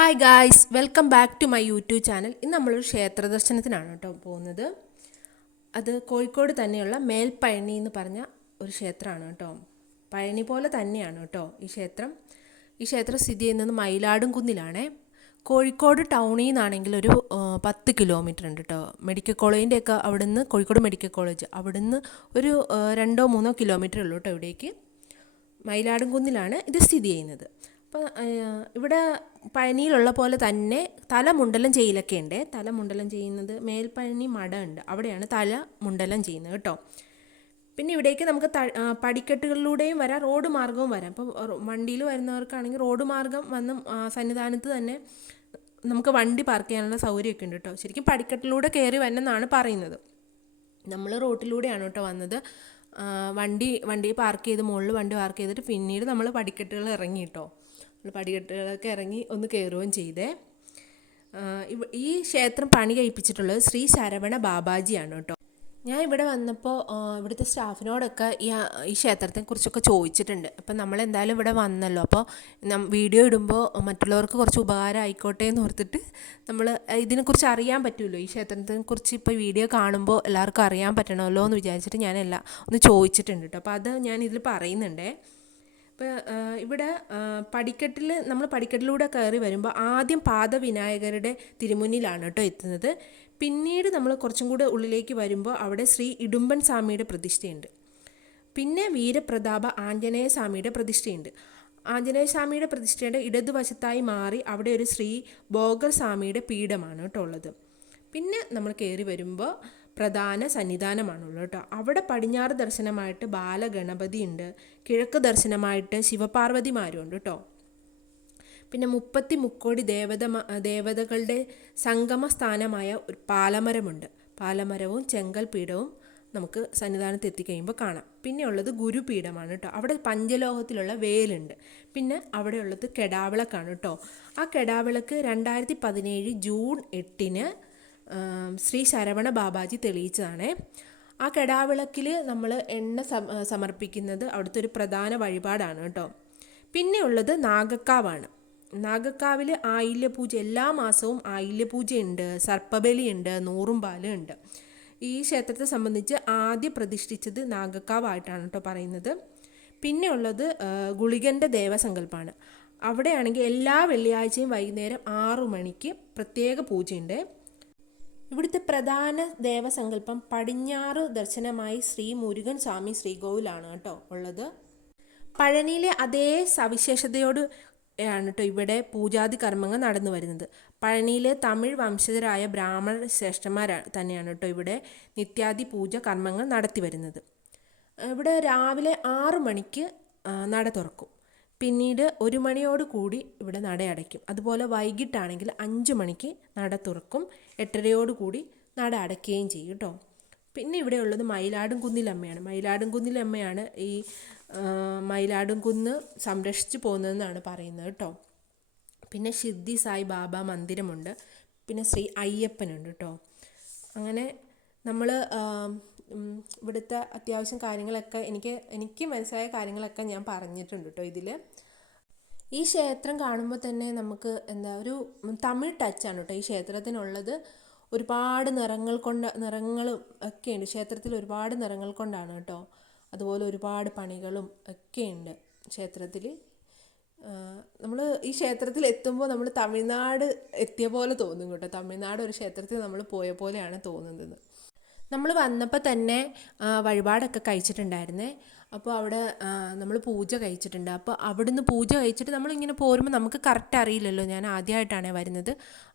Hi guys, welcome back to my YouTube channel. ഇന്ന് നമ്മളൊരു ക്ഷേത്ര ദർശനത്തിനാണ് കേട്ടോ പോകുന്നത്. അത് കോഴിക്കോട് തന്നെയുള്ള മേൽപ്പഴനി എന്ന് പറഞ്ഞ ഒരു ക്ഷേത്രമാണ് കേട്ടോ. പഴനി പോലെ തന്നെയാണ് കേട്ടോ ഈ ക്ഷേത്രം സ്ഥിതി ചെയ്യുന്നത് മയിലാടുംകുന്നിലാണേ. കോഴിക്കോട് ടൗണിൽ നിന്നാണെങ്കിൽ ഒരു 10 കിലോമീറ്റർ ഉണ്ട് കേട്ടോ. മെഡിക്കൽ കോളേജിൻ്റെയൊക്കെ അവിടുന്ന്, കോഴിക്കോട് മെഡിക്കൽ കോളേജ് അവിടുന്ന് ഒരു 2-3 കിലോമീറ്റർ ഉള്ളൂ കേട്ടോ ഇവിടേക്ക്. മയിലാടുംകുന്നിലാണ് ഇത് സ്ഥിതി ചെയ്യുന്നത്. അപ്പോൾ ഇവിടെ പഴനിയിലുള്ള പോലെ തന്നെ തലമുണ്ടലം ചെയ്യലൊക്കെ ഉണ്ട്. തലമുണ്ടലം ചെയ്യുന്നത് മേൽപ്പഴനി മഠമുണ്ട്, അവിടെയാണ് തലമുണ്ടലം ചെയ്യുന്നത് കേട്ടോ. പിന്നെ ഇവിടേക്ക് നമുക്ക് പടിക്കെട്ടുകളിലൂടെയും വരാം, റോഡ് മാർഗവും വരാം. അപ്പോൾ വണ്ടിയിൽ വരുന്നവർക്കാണെങ്കിൽ റോഡ് മാർഗം വന്ന് സന്നിധാനത്ത് തന്നെ നമുക്ക് വണ്ടി പാർക്ക് ചെയ്യാനുള്ള സൗകര്യമൊക്കെ ഉണ്ട് കേട്ടോ. ശരിക്കും പടിക്കെട്ടിലൂടെ കയറി വന്നെന്നാണ് പറയുന്നത്. നമ്മൾ റോട്ടിലൂടെയാണ് കേട്ടോ വന്നത്. വണ്ടി പാർക്ക് ചെയ്ത് മുകളിൽ വണ്ടി പാർക്ക് ചെയ്തിട്ട് പിന്നീട് നമ്മൾ പടിക്കെട്ടുകൾ ഇറങ്ങി കേട്ടോ. പടിക്കെട്ടുകളൊക്കെ ഇറങ്ങി ഒന്ന് കയറുകയും ചെയ്തേ. ഈ ക്ഷേത്രം പണി കഴിപ്പിച്ചിട്ടുള്ളത് ശ്രീ ശരവണ ബാബാജിയാണ് കേട്ടോ. ഞാൻ ഇവിടെ വന്നപ്പോൾ ഇവിടുത്തെ സ്റ്റാഫിനോടൊക്കെ ഈ ക്ഷേത്രത്തെക്കുറിച്ചൊക്കെ ചോദിച്ചിട്ടുണ്ട്. അപ്പം നമ്മളെന്തായാലും ഇവിടെ വന്നല്ലോ, അപ്പോൾ വീഡിയോ ഇടുമ്പോൾ മറ്റുള്ളവർക്ക് കുറച്ച് ഉപകാരം ആയിക്കോട്ടെ എന്ന് ഓർത്തിട്ട് നമ്മൾ ഇതിനെക്കുറിച്ച് അറിയാൻ പറ്റുമല്ലോ, ഈ ക്ഷേത്രത്തെക്കുറിച്ച് ഇപ്പോൾ വീഡിയോ കാണുമ്പോൾ എല്ലാവർക്കും അറിയാൻ പറ്റണമല്ലോ എന്ന് വിചാരിച്ചിട്ട് ഞാനെല്ലാം ഒന്ന് ചോദിച്ചിട്ടുണ്ട് കേട്ടോ. അപ്പോൾ അത് ഞാൻ ഇതിൽ പറയുന്നുണ്ടേ. ഇപ്പോൾ ഇവിടെ നമ്മൾ പടിക്കെട്ടിലൂടെ കയറി വരുമ്പോൾ ആദ്യം പാദവിനായകരുടെ തിരുമുന്നിലാണ് കേട്ടോ എത്തുന്നത്. പിന്നീട് നമ്മൾ കുറച്ചും കൂടെ ഉള്ളിലേക്ക് വരുമ്പോൾ അവിടെ ശ്രീ ഇടുമ്പൻ സ്വാമിയുടെ പ്രതിഷ്ഠയുണ്ട്. പിന്നെ വീരപ്രതാപ ആഞ്ജനേയ സ്വാമിയുടെ പ്രതിഷ്ഠയുണ്ട്. ആഞ്ജനേയ സ്വാമിയുടെ പ്രതിഷ്ഠയുടെ ഇടതുവശത്തായി മാറി അവിടെ ഒരു ശ്രീ ഭോഗർ സ്വാമിയുടെ പീഠമാണ് കേട്ടോ ഉള്ളത്. പിന്നെ നമ്മൾ കയറി വരുമ്പോൾ പ്രധാന സന്നിധാനമാണുള്ളത് കേട്ടോ. അവിടെ പടിഞ്ഞാറ് ദർശനമായിട്ട് ബാലഗണപതി ഉണ്ട്, കിഴക്ക് ദർശനമായിട്ട് ശിവപാർവതിമാരും ഉണ്ട് കേട്ടോ. പിന്നെ 30 മുക്കോടി ദേവതകളുടെ സംഗമ സ്ഥാനമായ ഒരു പാലമരമുണ്ട്. പാലമരവും ചെങ്കൽ പീഠവും നമുക്ക് സന്നിധാനത്ത് എത്തിക്കഴിയുമ്പോൾ കാണാം. പിന്നെ ഉള്ളത് ഗുരുപീഠമാണ് കേട്ടോ. അവിടെ പഞ്ചലോഹത്തിലുള്ള വേലുണ്ട്. പിന്നെ അവിടെ ഉള്ളത് കെടാവിളക്കാണ് കേട്ടോ. ആ കെടാവിളക്ക് 2017 ജൂൺ 8 ശ്രീ ശരവണ ബാബാജി തെളിയിച്ചതാണ്. ആ കെടാവിളക്കിൽ നമ്മൾ എണ്ണ സമർപ്പിക്കുന്നത് അവിടുത്തെ ഒരു പ്രധാന വഴിപാടാണ് കേട്ടോ. പിന്നെ ഉള്ളത് നാഗക്കാവാണ്. നാഗക്കാവിൽ ആയില്യപൂജ, എല്ലാ മാസവും ആയില്യപൂജയുണ്ട്, സർപ്പബലിയുണ്ട്, നൂറുംപാലുണ്ട്. ഈ ക്ഷേത്രത്തെ സംബന്ധിച്ച് ആദ്യം പ്രതിഷ്ഠിച്ചത് നാഗക്കാവായിട്ടാണ് കേട്ടോ പറയുന്നത്. പിന്നെ ഉള്ളത് ഗുളികൻ്റെ ദേവസങ്കല്പമാണ്. അവിടെയാണെങ്കിൽ എല്ലാ വെള്ളിയാഴ്ചയും വൈകുന്നേരം 6 മണിക്ക് പ്രത്യേക പൂജയുണ്ട്. ഇവിടുത്തെ പ്രധാന ദേവസങ്കല്പം പടിഞ്ഞാറ് ദർശനമായി ശ്രീ മുരുകൻ സ്വാമി ശ്രീകോവിലാണ് കേട്ടോ ഉള്ളത്. പഴനിയിലെ അതേ സവിശേഷതയോട് ആണ് കേട്ടോ ഇവിടെ പൂജാതി കർമ്മങ്ങൾ നടന്നു വരുന്നത്. പഴനിയിലെ തമിഴ് വംശജരായ ബ്രാഹ്മണ ശ്രേഷ്ഠന്മാർ തന്നെയാണ് കേട്ടോ ഇവിടെ നിത്യാദി പൂജ കർമ്മങ്ങൾ നടത്തി വരുന്നത്. ഇവിടെ രാവിലെ 6 മണിക്ക് നട തുറക്കും. പിന്നീട് 1 മണിയോട് കൂടി ഇവിടെ നട അടയ്ക്കും. അതുപോലെ വൈകിട്ടാണെങ്കിൽ 5 മണിക്ക് നട തുറക്കും, 8:30 കൂടി നട അടയ്ക്കുകയും ചെയ്യും കേട്ടോ. പിന്നെ ഇവിടെ ഉള്ളത് മയിലാടുംകുന്നിലമ്മയാണ്. മയിലാടുംകുന്നിലമ്മയാണ് ഈ മയിലാടുംകുന്ന് സംരക്ഷിച്ചു പോകുന്നതെന്നാണ് പറയുന്നത് കേട്ടോ. പിന്നെ ഷിർദി സായി ബാബ മന്ദിരമുണ്ട്. പിന്നെ ശ്രീ അയ്യപ്പനുണ്ട് കേട്ടോ. അങ്ങനെ നമ്മൾ ഇവിടുത്തെ അത്യാവശ്യം കാര്യങ്ങളൊക്കെ എനിക്ക് മനസ്സിലായ കാര്യങ്ങളൊക്കെ ഞാൻ പറഞ്ഞിട്ടുണ്ട് കേട്ടോ ഇതിൽ. ഈ ക്ഷേത്രം കാണുമ്പോൾ തന്നെ നമുക്ക് ഒരു തമിഴ് ടച്ചാണ് കേട്ടോ ഈ ക്ഷേത്രത്തിനുള്ളത്. ഒരുപാട് നിറങ്ങളും ഒക്കെ ഉണ്ട് ക്ഷേത്രത്തിൽ, ഒരുപാട് നിറങ്ങൾ കൊണ്ടാണ് കേട്ടോ. അതുപോലെ ഒരുപാട് പണികളും ഒക്കെ ഉണ്ട് ക്ഷേത്രത്തിൽ. നമ്മൾ ഈ ക്ഷേത്രത്തിൽ എത്തുമ്പോൾ നമ്മൾ തമിഴ്നാട് എത്തിയ പോലെ തോന്നും കേട്ടോ. തമിഴ്നാട് ഒരു ക്ഷേത്രത്തിൽ നമ്മൾ പോയ പോലെയാണ് തോന്നുന്നത്. നമ്മൾ വന്നപ്പോൾ തന്നെ വഴിപാടൊക്കെ കഴിച്ചിട്ടുണ്ടായിരുന്നേ. അപ്പോൾ അവിടെ നമ്മൾ പൂജ കഴിച്ചിട്ടുണ്ട്. അപ്പോൾ അവിടുന്ന് പൂജ കഴിച്ചിട്ട് നമ്മളിങ്ങനെ പോരുമ്പോൾ നമുക്ക് കറക്റ്റ് അറിയില്ലല്ലോ, ഞാൻ ആദ്യമായിട്ടാണ് വരുന്നത്,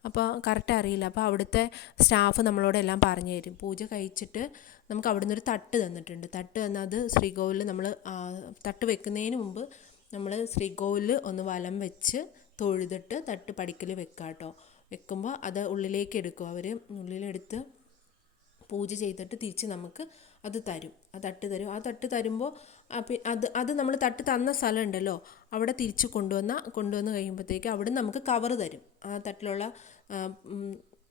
അപ്പോൾ കറക്റ്റ് അറിയില്ല. അപ്പോൾ അവിടുത്തെ സ്റ്റാഫ് നമ്മളോടെല്ലാം പറഞ്ഞു തരും. പൂജ കഴിച്ചിട്ട് നമുക്ക് അവിടുന്ന് ഒരു തട്ട് തന്നിട്ടുണ്ട്. തട്ട് തന്നത് ശ്രീകോവിലിൽ നമ്മൾ തട്ട് വെക്കുന്നതിന് മുമ്പ് നമ്മൾ ശ്രീകോവിലിൽ ഒന്ന് വലം വെച്ച് തൊഴുതിട്ട് തട്ട് പടിക്കൽ വെക്കുക കേട്ടോ. വെക്കുമ്പോൾ അത് ഉള്ളിലേക്ക് എടുക്കും. അവർ ഉള്ളിലെടുത്ത് പൂജ ചെയ്തിട്ട് തിരിച്ച് നമുക്ക് അത് തരും. ആ തട്ട് തരും. ആ തട്ട് തരുമ്പോൾ അത് നമ്മൾ തട്ട് തന്ന സ്ഥലം ഉണ്ടല്ലോ, അവിടെ തിരിച്ച് കൊണ്ടുവന്ന് കഴിയുമ്പോഴത്തേക്ക് അവിടെ നമുക്ക് കവർ തരും. ആ തട്ടിലുള്ള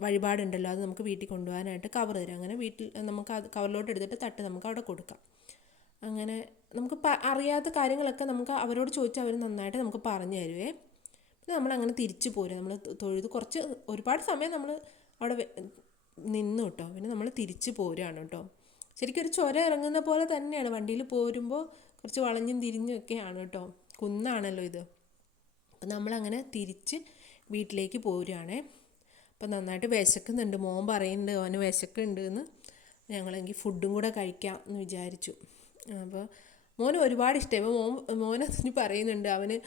വഴിപാടുണ്ടല്ലോ അത് നമുക്ക് വീട്ടിൽ കൊണ്ടുപോകാനായിട്ട് കവർ തരും. അങ്ങനെ വീട്ടിൽ നമുക്ക് അത് കവറിലോട്ട് എടുത്തിട്ട് തട്ട് നമുക്ക് അവിടെ കൊടുക്കാം. അങ്ങനെ നമുക്ക് അറിയാത്ത കാര്യങ്ങളൊക്കെ നമുക്ക് അവരോട് ചോദിച്ചാൽ അവർ നന്നായിട്ട് നമുക്ക് പറഞ്ഞു തരുവേ. പിന്നെ നമ്മളങ്ങനെ തിരിച്ചു പോരുക. നമ്മൾ തൊഴുത് കുറച്ച് ഒരുപാട് സമയം നമ്മൾ അവിടെ നിന്നു കേട്ടോ. പിന്നെ നമ്മൾ തിരിച്ച് പോരുകയാണ് കേട്ടോ. ശരിക്കും ഒരു ചുരം ഇറങ്ങുന്ന പോലെ തന്നെയാണ്. വണ്ടിയിൽ പോരുമ്പോൾ കുറച്ച് വളഞ്ഞും തിരിഞ്ഞും ഒക്കെയാണ് കേട്ടോ. കുന്നാണല്ലോ ഇത്. അപ്പം നമ്മളങ്ങനെ തിരിച്ച് വീട്ടിലേക്ക് പോരുകയാണേ. അപ്പം നന്നായിട്ട് വിശക്കുന്നുണ്ട്. മോൻ പറയുന്നുണ്ട് അവന് വിശക്കുന്നുണ്ട് എന്ന്. ഞങ്ങളെങ്കിൽ ഫുഡും കൂടെ കഴിക്കാം എന്ന് വിചാരിച്ചു. അപ്പോൾ മോന് ഒരുപാട് ഇഷ്ടമായി. അപ്പോൾ മോനതിന് പറയുന്നുണ്ട് അവന്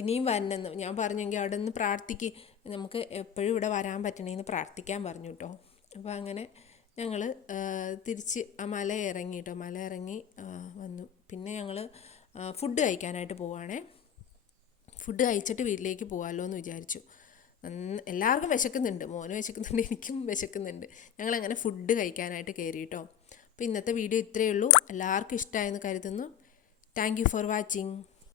ഇനിയും വരണമെന്ന്. ഞാൻ പറഞ്ഞെങ്കിൽ അവിടെ നിന്ന് പ്രാർത്ഥിക്ക്, നമുക്ക് എപ്പോഴും ഇവിടെ വരാൻ പറ്റണേന്ന് പ്രാർത്ഥിക്കാൻ പറഞ്ഞു കേട്ടോ. അപ്പോൾ അങ്ങനെ ഞങ്ങൾ തിരിച്ച് ആ മല ഇറങ്ങി കേട്ടോ. മല ഇറങ്ങി വന്നു. പിന്നെ ഞങ്ങൾ ഫുഡ് കഴിക്കാനായിട്ട് പോവുകയാണേ. ഫുഡ് കഴിച്ചിട്ട് വീട്ടിലേക്ക് പോകാമല്ലോ എന്ന് വിചാരിച്ചു. എല്ലാവർക്കും വിശക്കുന്നുണ്ട്. മോന് വിശക്കുന്നുണ്ട്, എനിക്കും വിശക്കുന്നുണ്ട്. ഞങ്ങളങ്ങനെ ഫുഡ് കഴിക്കാനായിട്ട് കയറി കേട്ടോ. അപ്പോൾ ഇന്നത്തെ വീഡിയോ ഇത്രയേ ഉള്ളൂ. എല്ലാവർക്കും ഇഷ്ടമായെന്ന് കരുതുന്നു. Thank you for watching.